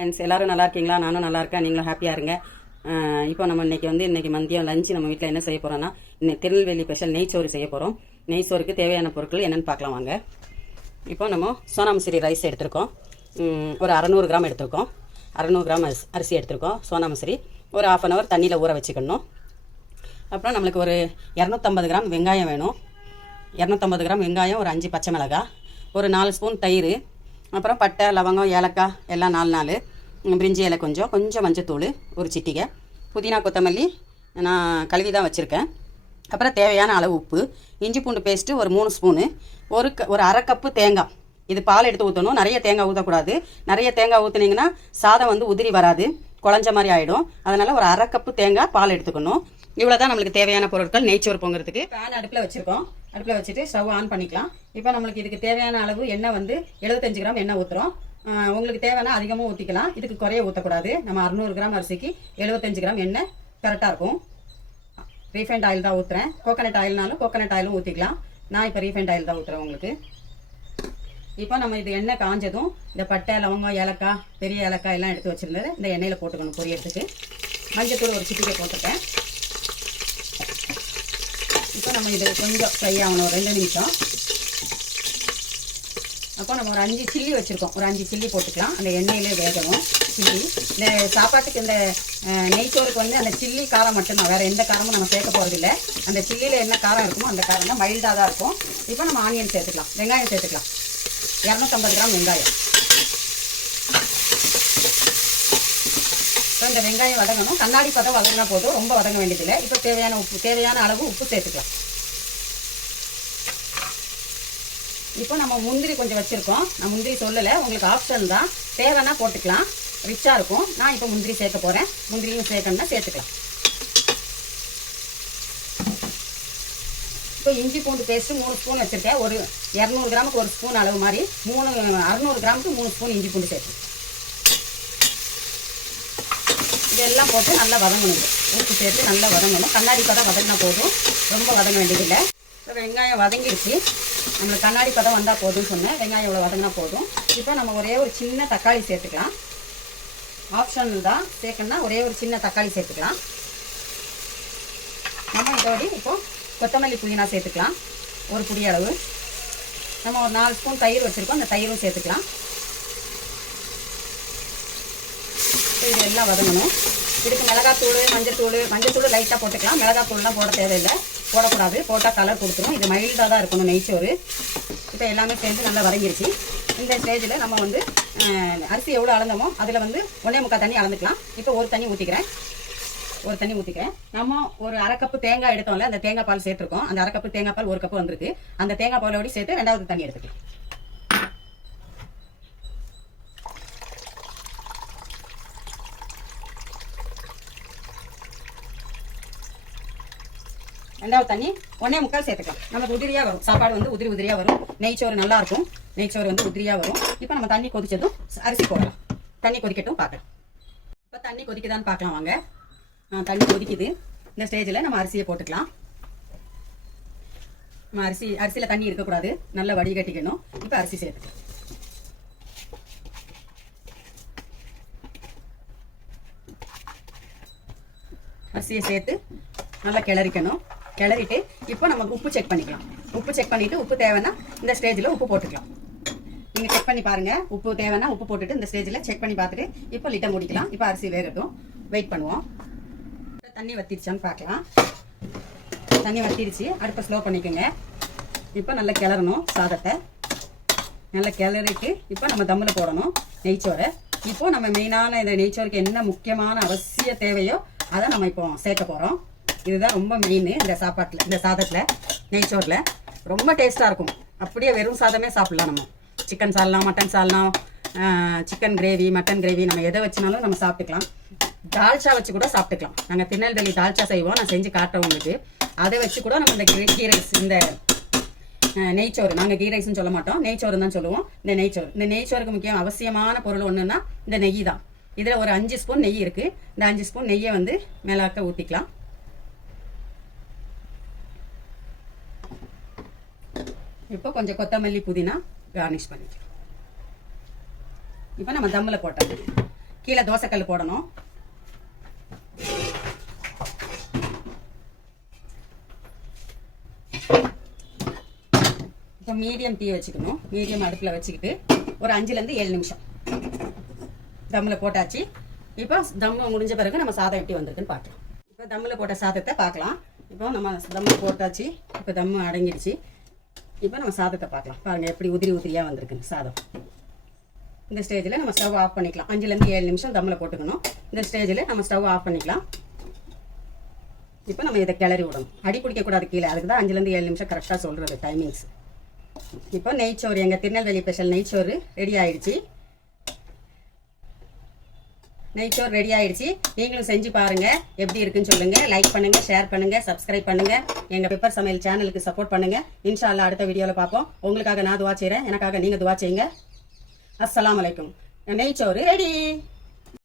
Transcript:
Friends எல்லாரும் நல்லா இருக்கீங்களா? நானும் நல்லா இருக்கேன். நீங்களும் ஹாப்பியாக இருங்க. இப்போ நம்ம இன்னைக்கு மதியம் லஞ்சு நம்ம வீட்டில் என்ன செய்ய போகிறோம்னா, இன்னைக்கு திருநெல்வேலி ஸ்பெஷல் நெய்ச்சோறு செய்ய போகிறோம். நெய்ச்சோறுக்கு தேவையான பொருட்கள் என்னென்னு பார்க்கலாம் வாங்க. இப்போ நம்ம சோனா மசூரி ரைஸ் எடுத்திருக்கோம். ஒரு 600 கிராம் எடுத்திருக்கோம். 600 கிராம் அரிசி எடுத்திருக்கோம். சோனா மசூரி ஒரு 1/2 அன் ஹவர் தண்ணியில் ஊற வச்சுக்கணும். அப்புறம் நம்மளுக்கு ஒரு 250 கிராம் வெங்காயம் வேணும். 250 கிராம் வெங்காயம், ஒரு 5 பச்சை மிளகாய், ஒரு 4 ஸ்பூன் தயிர், அப்புறம் பட்டை, லவங்கம், ஏலக்காய் எல்லாம் 4 பிரிஞ்சி இலை, கொஞ்சம் மஞ்சத்தூள், ஒரு சிட்டிகை, புதினா, கொத்தமல்லி நான் கழுவி தான் வச்சுருக்கேன். அப்புறம் தேவையான அளவு உப்பு, இஞ்சி பூண்டு பேஸ்ட்டு ஒரு 3 ஸ்பூனு, ஒரு அரை கப்பு தேங்காய். இது பால் எடுத்து ஊற்றணும். நிறைய தேங்காய் ஊற்றக்கூடாது. நிறைய தேங்காய் ஊற்றுனீங்கன்னா சாதம் உதிரி வராது, குழஞ்ச மாதிரி ஆகிடும். அதனால் ஒரு அரை கப்பு தேங்காய் பால் எடுத்துக்கணும். இவ்வளோ தான் நம்மளுக்கு தேவையான பொருட்கள் நெய்ச்சோறு பொங்குறதுக்கு. பேன் அடுப்பில் வச்சுருக்கோம். அடுப்பில் வச்சுட்டு ஸ்டவ் ஆன் பண்ணிக்கலாம். இப்போ நம்மளுக்கு இதுக்கு தேவையான அளவு எண்ணெய் 75 கிராம் எண்ணெய் ஊற்றுறோம். உங்களுக்கு தேவையான அதிகமாக ஊற்றிக்கலாம். இதுக்கு குறைய ஊற்றக்கூடாது. நம்ம 600 கிராம் அரிசிக்கு 75 கிராம் எண்ணெய் கரெக்டாக இருக்கும். ரீஃபைண்ட் ஆயில் தான் ஊற்றுறேன். கோகனட் ஆயில்னாலும் கோகனட் ஆயிலும் ஊற்றிக்கலாம். நான் இப்போ ரீஃபைண்ட் ஆயில் தான் ஊற்றுறேன் உங்களுக்கு. இப்போ நம்ம இது எண்ணெய் காஞ்சதும் இந்த பட்டை, லவங்கம், ஏலக்காய், பெரிய ஏலக்காய் எல்லாம் எடுத்து வச்சுருந்தது இந்த எண்ணெயில் போட்டுக்கணும் பொரியறதுக்கு. மஞ்சத்தூள் ஒரு சிட்டிகை போட்டுட்டேன். இப்போ நம்ம இது கொஞ்சம் ஃப்ரை ஆகணும், ஒரு 2 நிமிஷம். அப்போ நம்ம ஒரு 5 சில்லி வச்சுருக்கோம். ஒரு 5 சில்லி போட்டுக்கலாம். அந்த எண்ணெயிலே வேகணும் சில்லி. இந்த சாப்பாட்டுக்கு இந்த நெய்ச்சோறுக்கு அந்த சில்லி காரம் மட்டும்தான், வேறு எந்த காரமும் நம்ம சேர்க்க போகிறதில்ல. அந்த சில்லியில் என்ன காரம் இருக்குமோ அந்த காரம் தான், மைல்டாக தான் இருக்கும். இப்போ நம்ம ஆனியன் சேர்த்துக்கலாம், வெங்காயம் சேர்த்துக்கலாம். 250 கிராம் வெங்காயம். இப்போ இந்த வெங்காயம் வதங்கணும். கண்ணாடி பதம் வதங்கினா போதும், ரொம்ப வதங்க வேண்டியதில்லை. இப்போ தேவையான அளவு உப்பு சேர்த்துக்கலாம். இப்போ நம்ம முந்திரி கொஞ்சம் வச்சுருக்கோம். நான் முந்திரி சொல்லலை, உங்களுக்கு ஆப்ஷன் தான். தேவைன்னா போட்டுக்கலாம், ரிச்சாக இருக்கும். நான் இப்போ முந்திரி சேர்க்க போகிறேன். முந்திரியும் சேர்க்கணும்னா சேர்த்துக்கலாம். இப்போ இஞ்சி பூண்டு பேஸ்ட்டு 3 ஸ்பூன் வச்சுருக்கேன். ஒரு 200 கிராமுக்கு 1 ஸ்பூன் அளவு மாதிரி 600 கிராமுக்கு 3 ஸ்பூன் இஞ்சி பூண்டு சேர்த்து இதெல்லாம் போட்டு நல்லா வதங்கணும். உப்பு சேர்த்து நல்லா வதங்கணும். கண்ணாடி பதம் வதங்கினா போதும், ரொம்ப வதங்க வேண்டியதில்லை. இப்போ வெங்காயம் வதங்கிடுச்சு. நம்மளுக்கு கண்ணாடி பதம் வந்தால் போதும்னு சொன்னேன். வெங்காயம் இவ்வளோ வதங்கினா போதும். இப்போ நம்ம ஒரே ஒரு சின்ன தக்காளி சேர்த்துக்கலாம். ஆப்ஷன் தான், சேர்க்கணும்னா ஒரே ஒரு சின்ன தக்காளி சேர்த்துக்கலாம். நம்ம இதோடு இப்போ கொத்தமல்லி, புதினா சேர்த்துக்கலாம், ஒரு புடி அளவு. நம்ம ஒரு 4 ஸ்பூன் தயிர் வச்சுருக்கோம், அந்த தயிரும் சேர்த்துக்கலாம். இது எல்லாம் வதங்கணும். இதுக்கு மிளகாத்தூள், மஞ்சத்தூள் லைட்டாக போட்டுக்கலாம். மிளகாத்தூள்லாம் போட தேவையில்லை, போடக்கூடாது. போட்டால் கலர் கொடுத்துரும். இது மைல்டாக தான் இருக்கணும் நெய்ச்சோறு. இப்போ எல்லாமே சேர்ந்து நல்லா வதங்கிருச்சு. இந்த ஸ்டேஜில் நம்ம அரிசி எவ்வளோ அளந்தோமோ அதில் 1.25 தண்ணி அளந்துக்கலாம். இப்போ ஒரு தண்ணி ஊற்றிக்கிறேன். நம்ம ஒரு அரை கப்பு தேங்காய் எடுத்தோம்ல, அந்த தேங்காய் பால் சேர்த்துருக்கோம். அந்த அரை கப்பு தேங்காய் பால் 1 கப்பு வந்திருக்கு. அந்த தேங்காய் பாலோடு சேர்த்து 2வது தண்ணி எடுத்துக்கலாம். ரெண்டாவது தண்ணி 1.25 சேர்த்துக்கலாம். நமக்கு உதிரியாக வரும். சாப்பாடு உதிரியாக வரும். நெய்ச்சோறு நல்லாயிருக்கும். நெய்ச்சோறு உதிரியாக வரும். இப்போ நம்ம தண்ணி கொதிச்சதும் அரிசி போடலாம். தண்ணி கொதிக்கட்டும், பார்க்கலாம். இப்போ தண்ணி கொதிக்குதான்னு பார்க்கலாம் வாங்க. தண்ணி கொதிக்குது. இந்த ஸ்டேஜில் நம்ம அரிசியை போட்டுக்கலாம். நம்ம அரிசியில் தண்ணி இருக்கக்கூடாது, நல்லா வடிகட்டிக்கணும். இப்போ அரிசி சேர்த்துக்கலாம். அரிசியை சேர்த்து நல்லா கிளறிட்டு இப்போ நம்ம உப்பு செக் பண்ணிக்கலாம். உப்பு செக் பண்ணிவிட்டு உப்பு தேவைன்னா இந்த ஸ்டேஜில் உப்பு போட்டுக்கலாம். நீங்கள் செக் பண்ணி பாருங்கள். உப்பு தேவைன்னா உப்பு போட்டுட்டு இந்த ஸ்டேஜில் செக் பண்ணி பார்த்துட்டு இப்போ லிட்டை முடிக்கலாம். இப்போ அரிசி வேகட்டும், வெயிட் பண்ணுவோம். தண்ணி வத்திருச்சான்னு பார்க்கலாம். தண்ணி வத்திருச்சு. அடுப்பை ஸ்லோ பண்ணிக்கோங்க. இப்போ நல்லா கிளறணும். சாதத்தை நல்லா கிளறிட்டு இப்போ நம்ம தம்மில் போடணும் நெய்ச்சோரை. இப்போ நம்ம மெயினான இந்த நெய்ச்சோருக்கு என்ன முக்கியமான அவசிய தேவையோ அதை நம்ம இப்போ சேர்க்க போகிறோம். இதுதான் ரொம்ப மெயின். இந்த சாதத்தில் நெய்ச்சோரில் ரொம்ப டேஸ்ட்டாக இருக்கும். அப்படியே வெறும் சாதமே சாப்பிட்லாம். நம்ம சிக்கன் சால்னா, மட்டன் சால்னா, சிக்கன் கிரேவி, மட்டன் கிரேவி, நம்ம எதை வச்சுனாலும் நம்ம சாப்பிட்டுக்கலாம். தால்ச்சா வச்சு கூட சாப்பிட்டுக்கலாம். நாங்கள் திருநெல்வேலி தால்ச்சா செய்வோம், நான் செஞ்சு காட்டுறேன் உங்களுக்கு. அதை வச்சு கூட நம்ம இந்த கீ ரைஸ், இந்த நெய்ச்சோறு, நாங்கள் கீ ரைஸ்ன்னு சொல்ல மாட்டோம், நெய்ச்சோறு தான் சொல்லுவோம். இந்த நெய்ச்சோருக்கு முக்கியம் அவசியமான பொருள் ஒன்றுன்னா இந்த நெய் தான். இதில் ஒரு 5 ஸ்பூன் நெய் இருக்குது. இந்த 5 ஸ்பூன் நெய்யை மேலாக்க ஊற்றிக்கலாம். இப்போ கொஞ்சம் கொத்தமல்லி, புதினா கார்னிஷ் பண்ணிக்கலாம். இப்போ நம்ம தம்மில் போட்டோம். கீழே தோசைக்கல் போடணும். இப்போ மீடியம் தீ வச்சுக்கணும். மீடியம் அடுப்பில் வச்சுக்கிட்டு ஒரு 5லேருந்து 7 நிமிஷம் தம்மில் போட்டாச்சு. இப்போ தம்மு முடிஞ்ச பிறகு நம்ம சாதம் எப்படி வந்திருக்குன்னு பார்க்கலாம். இப்போ தம்மில் போட்ட சாதத்தை பார்க்கலாம். இப்போ நம்ம தம்மில் போட்டாச்சு. இப்போ தம்மு அடங்கிடுச்சு. இப்போ நம்ம சாதத்தை பார்க்கலாம். பாருங்கள் எப்படி உதிரி உதிரியாக வந்திருக்குன்னு சாதம். இந்த ஸ்டேஜில் நம்ம ஸ்டவ் ஆஃப் பண்ணிக்கலாம். 5லேருந்து 7 நிமிஷம் தம்மில் போட்டுக்கணும். இந்த ஸ்டேஜில் நம்ம ஸ்டவ் ஆஃப் பண்ணிக்கலாம். இப்போ நம்ம இதை கிளறி விடணும். அடி பிடிக்கக்கூடாது கீழே. அதுக்கு தான் 5லேருந்து 7 நிமிஷம் கரெக்டாக சொல்கிறது டைமிங்ஸ். இப்போ நெய்ச்சோறு, எங்கள் திருநெல்வேலி ஸ்பெஷல் நெய்ச்சோறு ரெடி ஆயிடுச்சு. நெய்ச்சோறு ரெடி ஆயிடுச்சு. நீங்களும் செஞ்சு பாருங்க, எப்படி இருக்குன்னு சொல்லுங்க. லைக் பண்ணுங்க, ஷேர் பண்ணுங்க, சப்ஸ்கிரைப் பண்ணுங்க. எங்க பெப்பர் சமையல் சேனலுக்கு சப்போர்ட் பண்ணுங்க. இன்ஷா அல்லாஹ் அடுத்த வீடியோவில் பார்ப்போம். உங்களுக்காக நான் துவா செய்கிறேன், எனக்காக நீங்க துவா செய்யுங்க. அஸ்ஸலாமு அலைக்கும். நெய்ச்சோறு ரெடி.